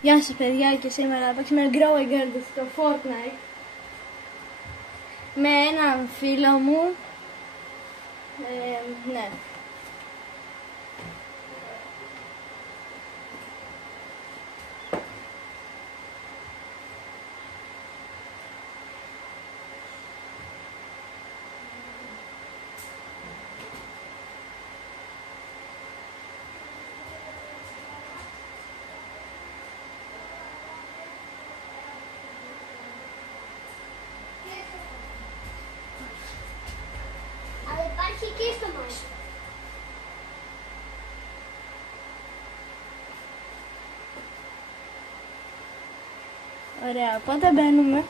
Γεια σας παιδιά, και σήμερα θα παίξουμε Grow a Girl στο Fortnite με έναν φίλο μου. Ναι. Αλλά υπάρχει και στο μάτι. Ωραία, πότε μπαίνουμε?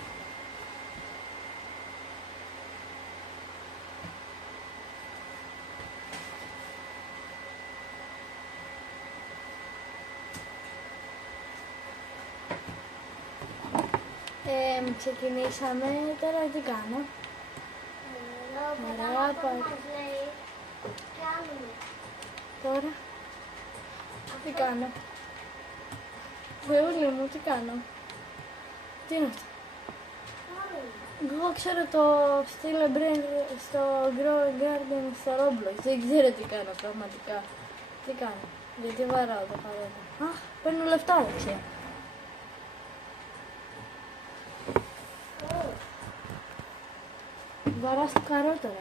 Ξεκινήσαμε, τώρα τι κάνω? Ωραία, μας λέει. Κάνουμε. Τώρα, τι κάνω? Θεούλη μου, τι κάνω? Τι είναι αυτό? Εγώ ξέρω το Steal a Brain στο Grow a Garden στο Roblox. Δεν ξέρω τι κάνω πραγματικά. Τι κάνω? Γιατί βαράω το καρότο? Αχ, παίρνω λεφτά δεξιά. Βαράς το καρότο.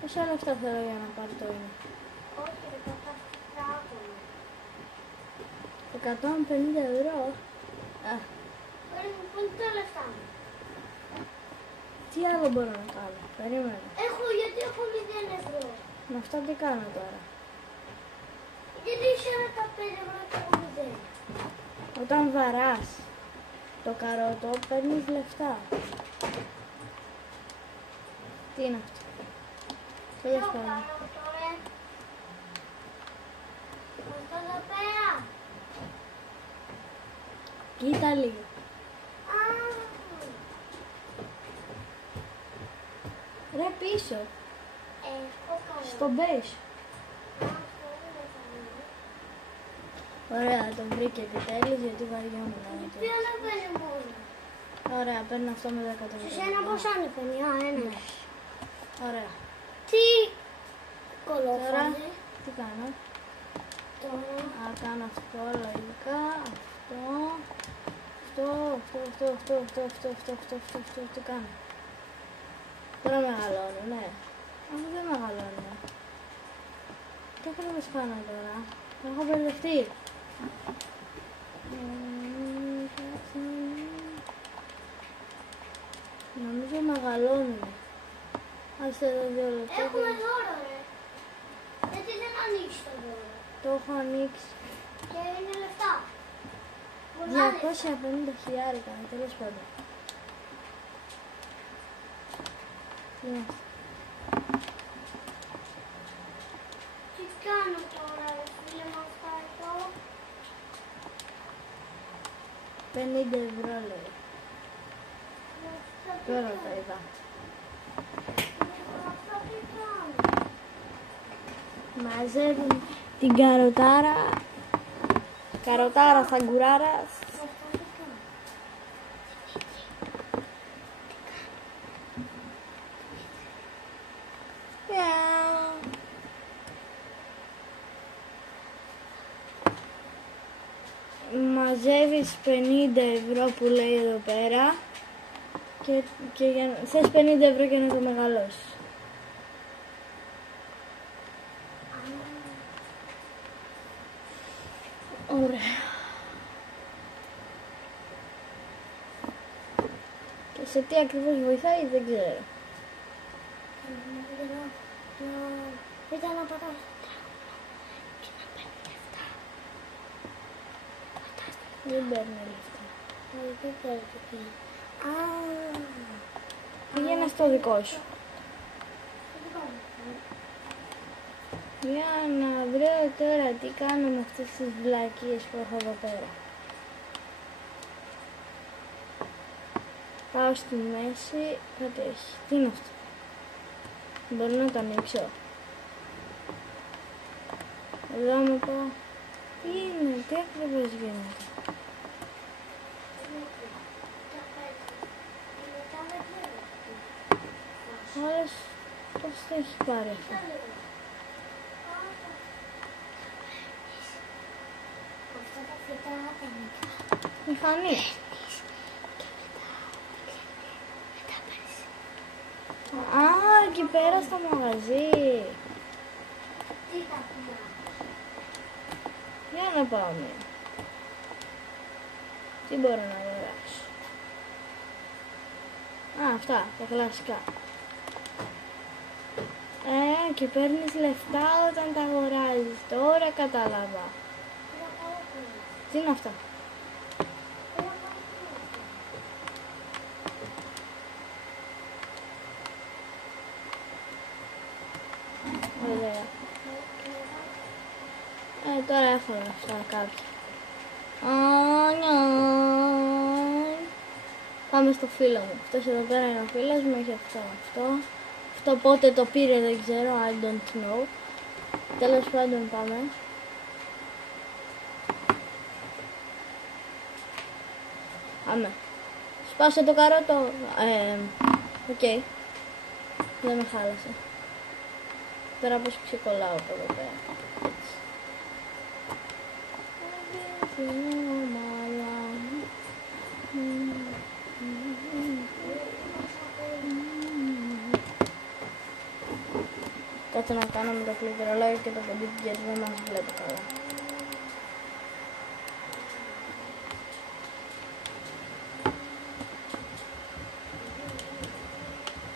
Πόσα λεφτά θέλω για να πάρω το είναι? Όχι, δεν κατάστραγω. 150 ευρώ. Πού είναι τα λεφτά μου? Τι άλλο μπορώ να κάνω? Περίμενε. Γιατί έχω 0 ευρώ. Με αυτά τι κάνω τώρα? Γιατί είσαι 15 ευρώ και έχω 0. Όταν βαράς το καρότο παίρνεις λεφτά. Τι είναι αυτό? Τέλος Τι πάντων. κάνω τώρα? Αυτό εδώ πέρα. Κοίτα λίγο. Ρε πίσω. Στο base. Ωραία, το βρήκε επιτέλους γιατί βαριόμουν. Τι άλλο παίζει μόνο? Ωραία, παίρνω αυτό με 10 ευρώ. Σε ένα πόσα είναι παίρνει? Ένα. Ωραία. Τι Τώρα κολόφανε? τι κάνω? Τώρα. Κάνω αυτό λογικά. Αυτό. Τι κάνω? Τώρα μεγαλώνω, ναι. Αυτό δεν μεγαλώνω. Τι ακριβώς κάνω τώρα? Έχω μπερδευτεί. Νομίζω μεγαλώνουμε. Άσε εδώ 2 λεπτά. Έχουμε δώρο ρε. Γιατί δεν ανοίξει το δώρο? Το έχω ανοίξει. Και είναι λεφτά. 250 χιλιάρικα, τέλος πάντων. Ναι. Τι κάνω τώρα ρε φίλε με αυτά εδώ? 50 ευρώ λέει. Τώρα τα είδα. Αυτά τι κάνω? Μαζεύουν την καροτάρα. Καροτάρα σαγκουράρας. Αυτά τι κάνω? Μαζεύεις 50 ευρώ που λέει εδώ πέρα και θες 50 ευρώ για να το μεγαλώσεις. Ωραία. Και σε τι ακριβώς βοηθάει δεν ξέρω. Ήταν να πατάω και να παίρνει λεφτά. Δεν παίρνει λεφτά. Δεν παίρνει. Πήγαινε στο δικό σου. Για να βρω τώρα τι κάνω με αυτές τις βλακίες που έχω εδώ πέρα. Πάω στη μέση, κάτι έχει. Τι είναι αυτό? Μπορώ να το ανοίξω? Εδώ με πω. Τι είναι, τι ακριβώς γίνεται. Όλες πώς το έχει πάρει αυτό. Αυτά τα φυτά είναι. Μηχανή. Α, εκεί πέρα στο μαγαζί. Τι τα πούμε. Για να πάμε. Τι μπορώ να αγοράσω. Α, αυτά, τα κλασικά. Και παίρνεις λεφτά όταν τα αγοράζεις. Τώρα κατάλαβα. Τι είναι αυτά. Ωραία. Τώρα έχω λεφτά κάποια. Πάμε στο φίλο μου. Αυτός εδώ πέρα είναι ο φίλος μου, έχει αυτό. Αυτό πότε το πήρε δεν ξέρω, I don't know. Τέλος πάντων πάμε. Πάμε. Σπάσε το καρότο. Οκ. Δεν με χάλασε. Τώρα πως ξεκολλάω από εδώ πέρα. Έτσι. Κάτσε να κάνω με το πληκτρολόγιο και το ποντίκι γιατί δεν μας βλέπει καλά.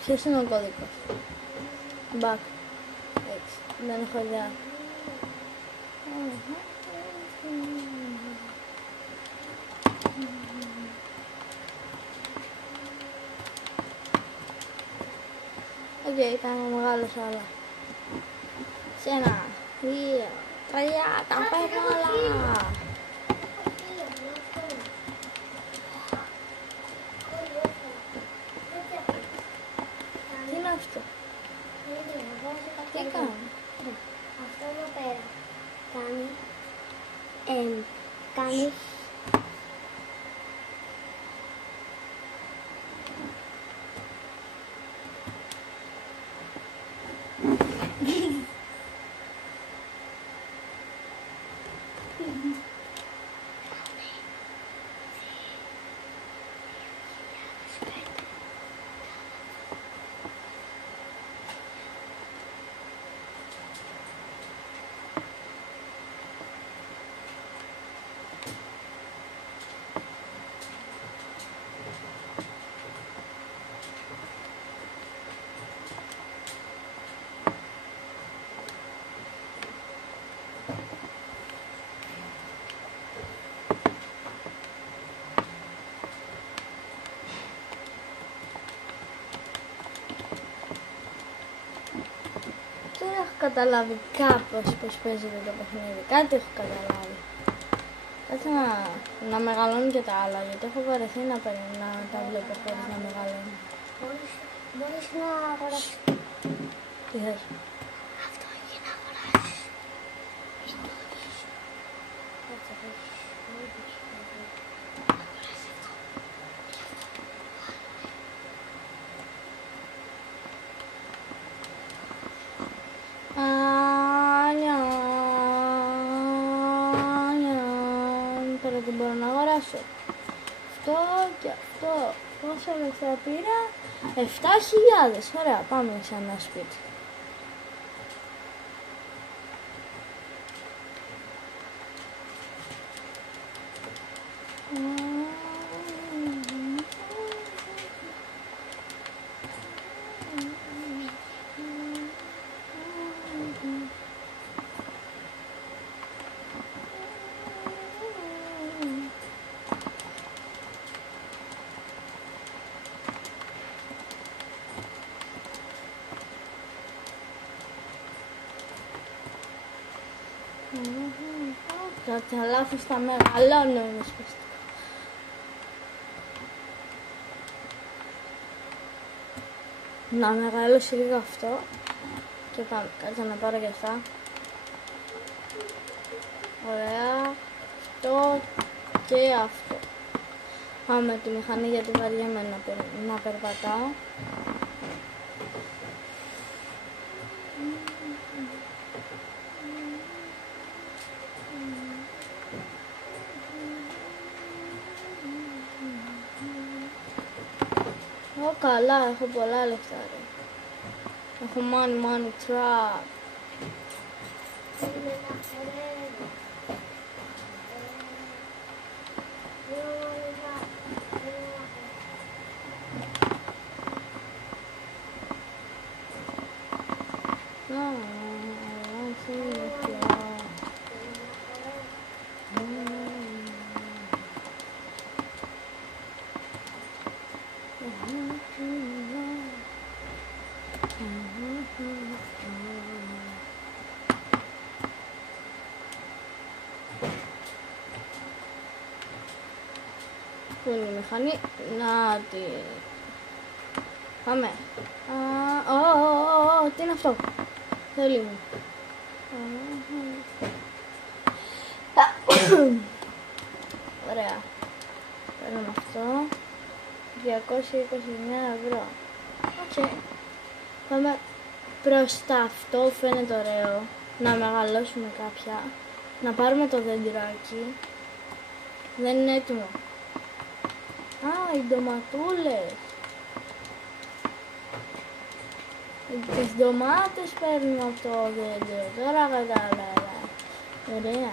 Ποιος είναι ο κώδικος. Back. Έτσι. Δεν έχω ιδέα. Οκ, ήταν μεγάλος όλα. Σε 1, 2, 3, τα παίρνω όλα. Τι είναι αυτό. Τι κάνει. Αυτό εδώ πέρα κάνει Δεν έχω καταλάβει κάπως πως παίζεται το παιχνίδι. Κάτι έχω καταλάβει. Κάτσε να μεγαλώνει και τα άλλα, γιατί έχω βαρεθεί να τα βλέπω χωρίς να μεγαλώνει. Μπορείς να αγοράσεις. Τι θες. Αυτό εκεί να αγοράσεις. Τώρα τι μπορώ να αγοράσω. Αυτό και αυτό. Πόσα λεφτά πήρα. 7.000. Ωραία, πάμε σε ένα σπίτι. Τα λάθος τα μεγαλώνω είναι σπαστικά. Να μεγαλώσει λίγο αυτό και πάμε. Κάτσε να πάρω και αυτά. Ωραία. Αυτό και αυτό. Πάμε τη μηχανή γιατί βαριέμαι να περπατάω. Καλά, έχω πολλά λεφτά ρε. Έχω money trap. Πού είναι η μηχανή? Να τη... Πάμε. Τι είναι αυτό? Θέλει μου. Ωραία. Παίρνουμε αυτό. 229 ευρώ. Οκ. Πάμε προς τα αυτό, φαίνεται ωραίο. Να μεγαλώσουμε κάποια. Να πάρουμε το δεντράκι. Δεν είναι έτοιμο. Οι ντοματούλες. Τις ντομάτες παίρνουμε από το δέντρο. Τώρα κατάλαβα. Ωραία.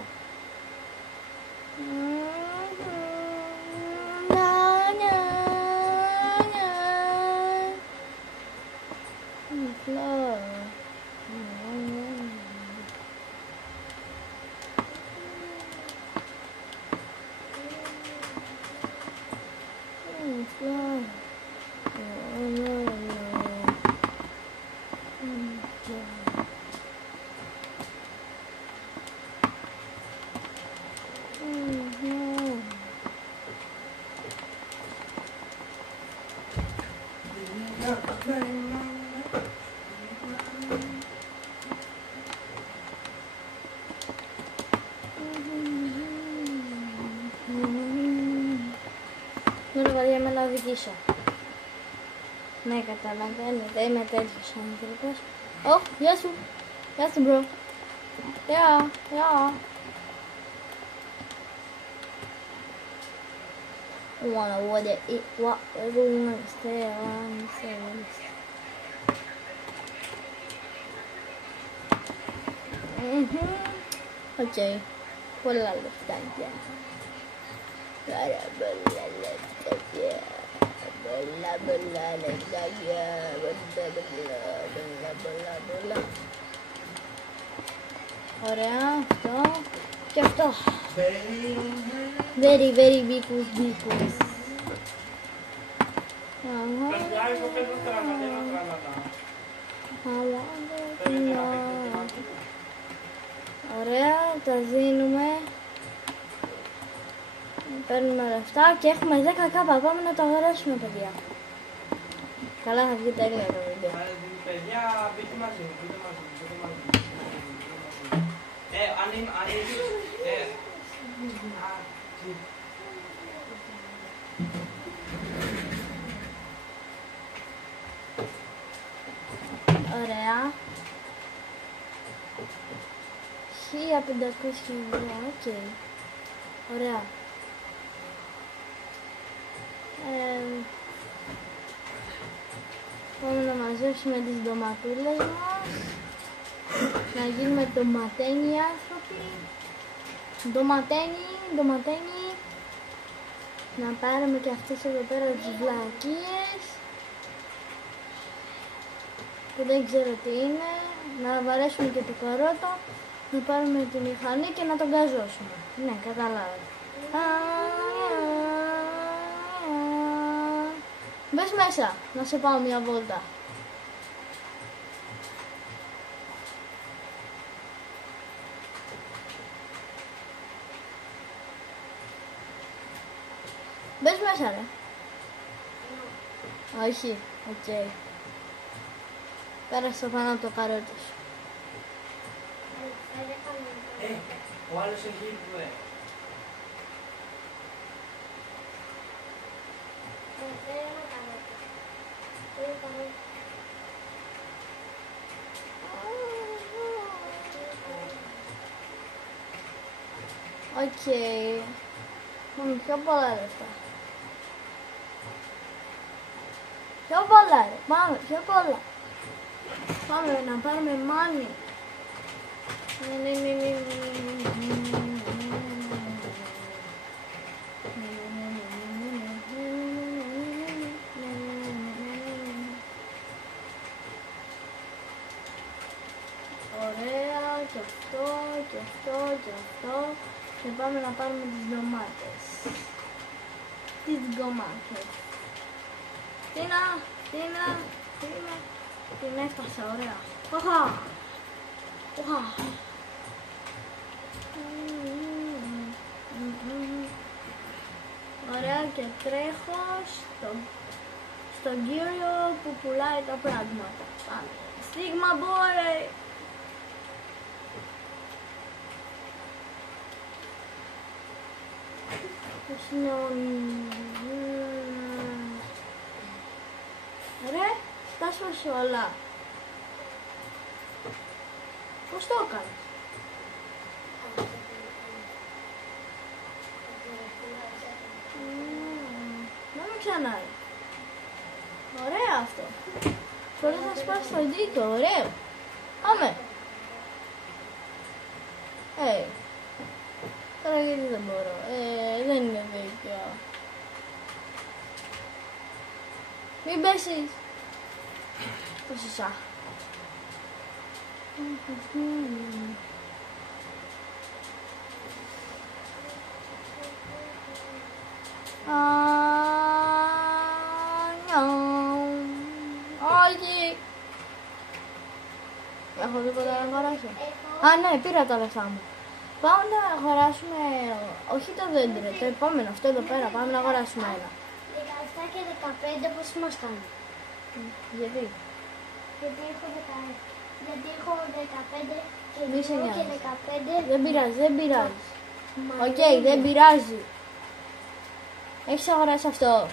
Τώρα βαριέμαι να οδηγήσω. Ναι, καταλαβαίνετε, είμαι τέτοιος άνθρωπος. Γεια σου. Γεια σου, bro. Γεια. What everyone stay around. Οκ. Πολλά λεφτάκια. Πολλά λεφτάκια. Ωραία, αυτό και αυτό. Very big. Ωραία, τα δίνουμε. Παίρνουμε λεφτά και έχουμε 10k. Πάμε να το αγοράσουμε, παιδιά. Καλά, θα βγει τέλεια το βίντεο. Παιδιά, μπείτε μαζί μου. Ωραία. 1500 ευρώ, οκ. Ωραία. Πάμε να μαζέψουμε τις ντοματούλες μας. Να γίνουμε ντοματένοι άνθρωποι. Ντοματένοι. Να πάρουμε και αυτές εδώ πέρα τις βλακίες. Που δεν ξέρω τι είναι. Να βαρέσουμε και το καρότο. Να πάρουμε τη μηχανή και να τον καζώσουμε. Ναι, καταλάβατε. Μπες μέσα, να σε πάω μια βόλτα. Μπες μέσα ρε. Όχι, οκ. Πέρασε πάνω από το καρότο σου. Ο άλλος έχει που Οκ. Μόνο πιο πολλά λεφτά. Πιο πολλά ρε. Πάμε, πιο πολλά. Πάμε να πάρουμε money. Ωραία, και αυτό, και αυτό, και αυτό. Και πάμε να πάρουμε τις ντομάτες. Τις γκομάτες. Την έφτασα, ωραία. Ωραία, και τρέχω στον κύριο που πουλάει τα πράγματα. Πάμε. Στίγμα boy! Ρε, τα σώσω όλα. Πώς το έκανες? Να μην ξανάει. Ωραία αυτό. Τώρα θα σπάσει το δίκιο, ωραίο. Πάμε. Τώρα γιατί δεν μπορώ. Δεν είναι δίκιο. Μην πέσεις. Το σωσά. Όχι. Έχω τίποτα να αγοράσω? Ναι, πήρα τα λεφτά μου. Πάμε να αγοράσουμε, όχι το δέντρο, το επόμενο, αυτό εδώ πέρα, πάμε να αγοράσουμε ένα. 17 και 15 πώς μας κάνει? Γιατί? Γιατί έχω 15 και Μη σε 2 και νοιάζει. 15. Δεν πειράζει. Οκ, δεν πειράζει. Έχεις αγοράσει αυτό?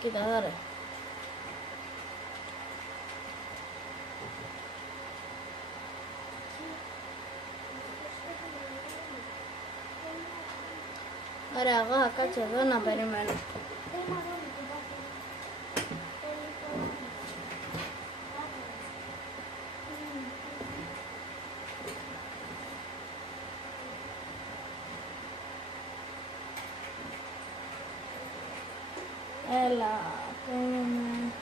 Κοίτα εδώ ρε. Ωραία, εγώ θα κάτσω εδώ να περιμένω. Έλα, περίμενε.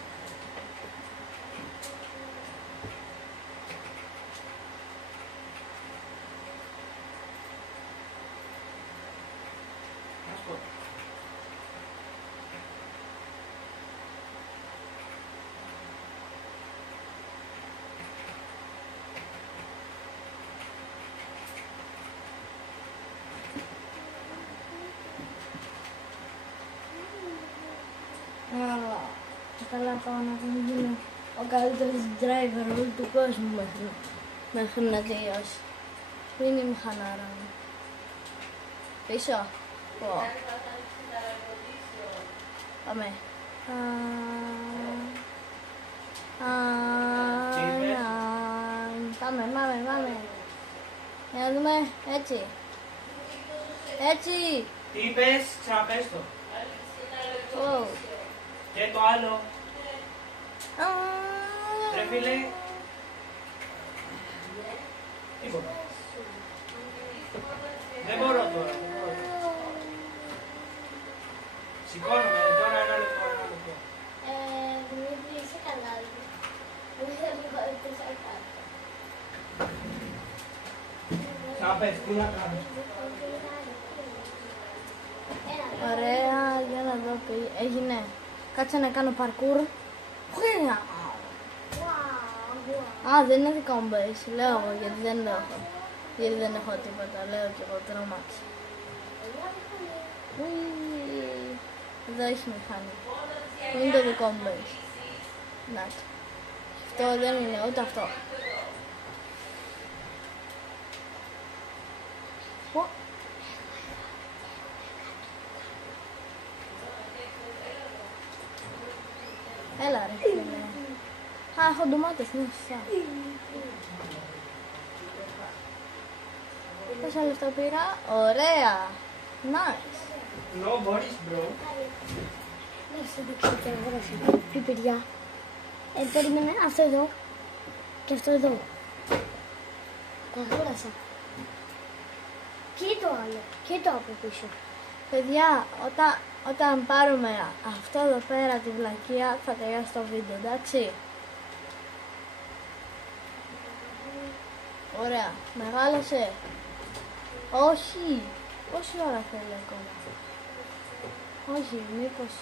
Αλλά καλά πάω να γίνω ο καλύτερος driver όλου του κόσμου μέχρι να τελειώσει. Πού είναι η μηχανάρα μου? Πίσω. Πω. Πάμε. Πάμε. Για να δούμε. Έτσι. Τι είπες, ξαναπες το. Wow. Και το άλλο. Ρε φίλε. Τίποτα. Δεν μπορώ τώρα. Σηκώνομαι τώρα, ένα λεπτό. Δημήτρη, είσαι καλά. Ξαναπες, τι να κάνω? Ωραία, για να δω τι έγινε. Κάτσε να κάνω parkour. Δεν είναι δικό μου base. Λέω εγώ γιατί δεν το έχω. Γιατί δεν έχω τίποτα. Λέω και εγώ τρόμαξα. Εδώ έχει μηχανή. Πού είναι το δικό μου base? Να το. Αυτό δεν είναι ούτε αυτό. Πω. Έλα ρε φίλε. Α, έχω ντομάτες, ναι, σωστά. Πόσα λεφτά πήρα? Ωραία. Nice. No worries, bro. Ναι, στο δεξί και αγόρασα. Τι παιδιά. Περίμενε αυτό εδώ. Και αυτό εδώ. Τα αγόρασα. Και το άλλο. Και το από πίσω. Παιδιά, όταν πάρουμε αυτό εδώ πέρα τη βλακεία θα τελειώσει το βίντεο, εντάξει. Ωραία. Μεγάλωσε. Όχι. Πόση ώρα θέλει ακόμα? Όχι, μήπως...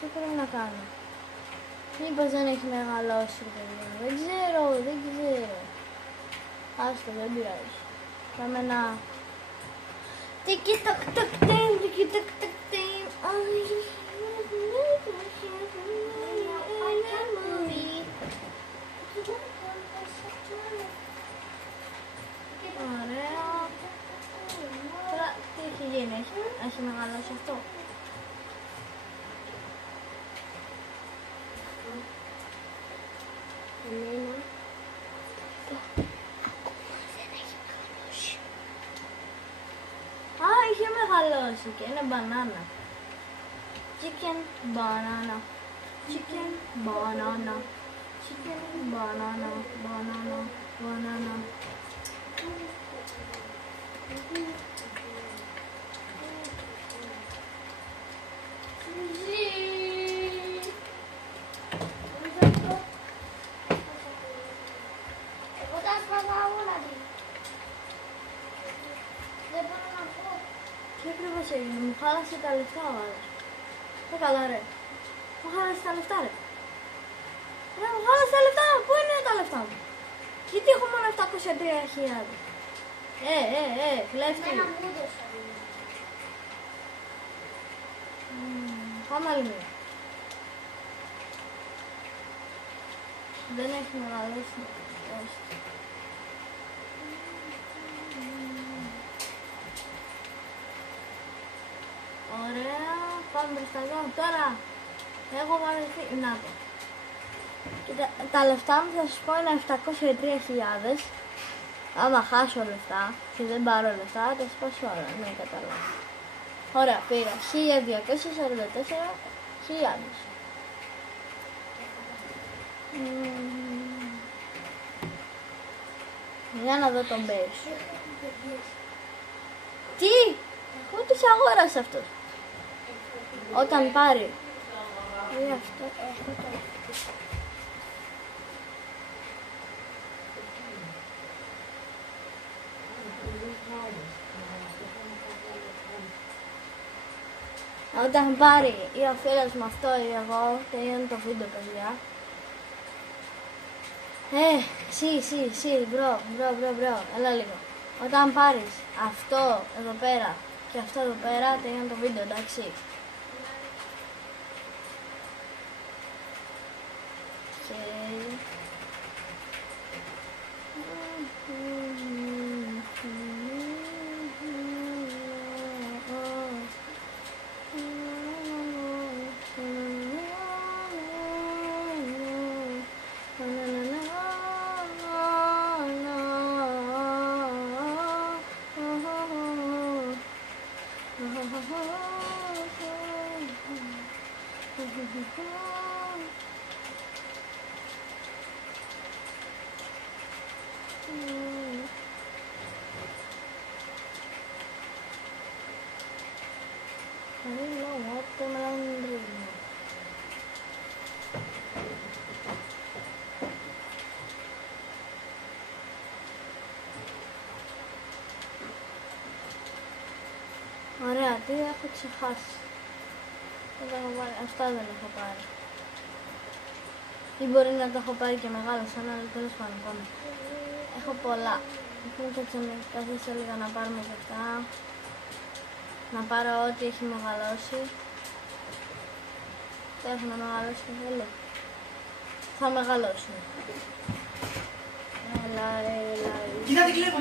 Τι πρέπει να κάνω? Μήπως δεν έχει μεγαλώσει, παιδιά. Δεν ξέρω. Άστο, δεν πειράζει. Πάμε να... Τικι-τακ-τακ-τιμ, τικι-τακ-τακ-τιμ. Ωραία. Τώρα τι έχει γίνει, έχει μεγαλώσει αυτό? Εμένα. Α, είχε μεγαλώσει και είναι μπανάνα. Chicken banana. Chicken banana. Chicken banana. Banana. Banana. Εγώ τα σπάγα όλα. Δεν μπορώ να πω. Τι ακριβώς έγινε, μου χάλασε τα λεφτά ο άλλος. Καλά ρε. Μου χάλασε τα λεφτά ρε. Ρε, μου χάλασε τα λεφτά μου. Πού είναι τα λεφτά μου? Γιατί έχω μόνο 703.000. Κλέφτη. Εμένα μου έδωσε. Πάμε άλλη μία. Δεν έχει μεγαλώσει. Όχι. Ωραία. Πάμε μπροστά εδώ. Τώρα έχω βαρεθεί. Να το. Κοίτα, τα λεφτά μου θα σας πω είναι 703.000. Άμα χάσω λεφτά και δεν πάρω λεφτά, θα τα σπάσω όλα. Ναι, κατάλαβα. Ωραία, πήρα 1.244.000. Για να δω τον base. Τι! Πού τους αγόρασε αυτός? Όταν πάρει. Αυτό το... Όταν πάρει ή ο φίλος μου αυτό ή εγώ, τελειώνει το βίντεο, παιδιά. Εσύ, μπρο, έλα λίγο. Όταν πάρεις αυτό εδώ πέρα και αυτό εδώ πέρα, τελειώνει το βίντεο, εντάξει. Ωραία, τι έχω ξεχάσει. Αυτά δεν έχω πάρει. Ή μπορεί να τα έχω πάρει και μεγάλα σαν αλλά τέλος πάντων πάμε. Έχω πολλά. Λοιπόν, καθίστε λίγα να πάρουμε και αυτά. Να πάρω ό,τι έχει μεγαλώσει. Θα έχουν μεγαλώσει και θέλω. Θα μεγαλώσουν. Έλα ρε. Κοίτα τι κλέβω.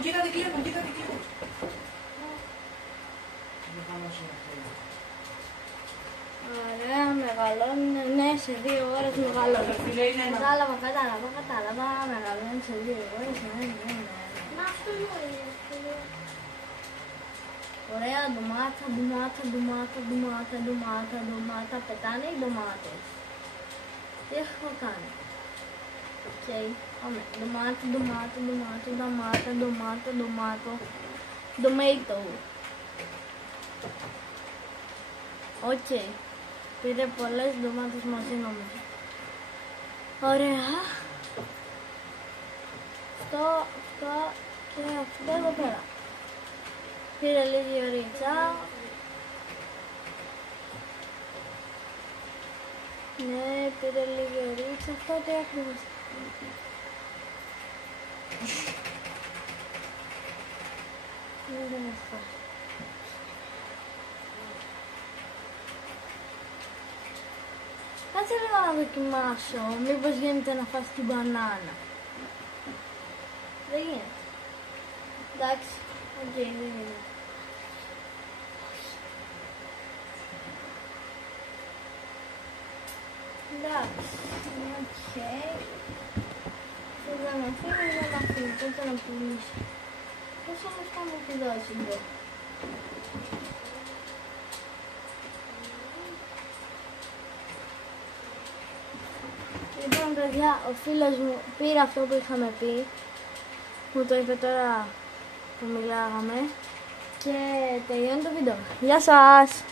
μεγαλώνουν, ναι, σε 2 ώρες μεγαλώνουν. Φίλε, είναι ένα. Κατάλαβα, μεγαλώνουν σε 2 ώρες, ναι. Μα αυτό είναι. Ωραία, ντομάτα, πετάνε οι ντομάτες. Τι έχω κάνει. Οκ, πάμε. Ντομάτο. Οκ. Πήρε πολλές ντομάτες μαζί νομίζω. Ωραία. Αυτό και αυτό εδώ πέρα. Πήρε λίγη ωρίτσα. Ναι, πήρε λίγη ωρίτσα. Αυτό τι ακριβώς. Δεν αυτό. Κάτσε λίγο να δοκιμάσω. Μήπως γίνεται να φας την μπανάνα. Δεν γίνεται. Εντάξει. Οκ, δεν γίνεται. Εντάξει. Οκ. Δεν με αφήνει. Τότε να πουλήσω. Πώς όμως θα μου τη δώσει εδώ. Λοιπόν παιδιά, ο φίλος μου πήρε αυτό που είχαμε πει. Μου το είπε τώρα που μιλάγαμε. Και τελειώνει το βίντεο. Γεια σας!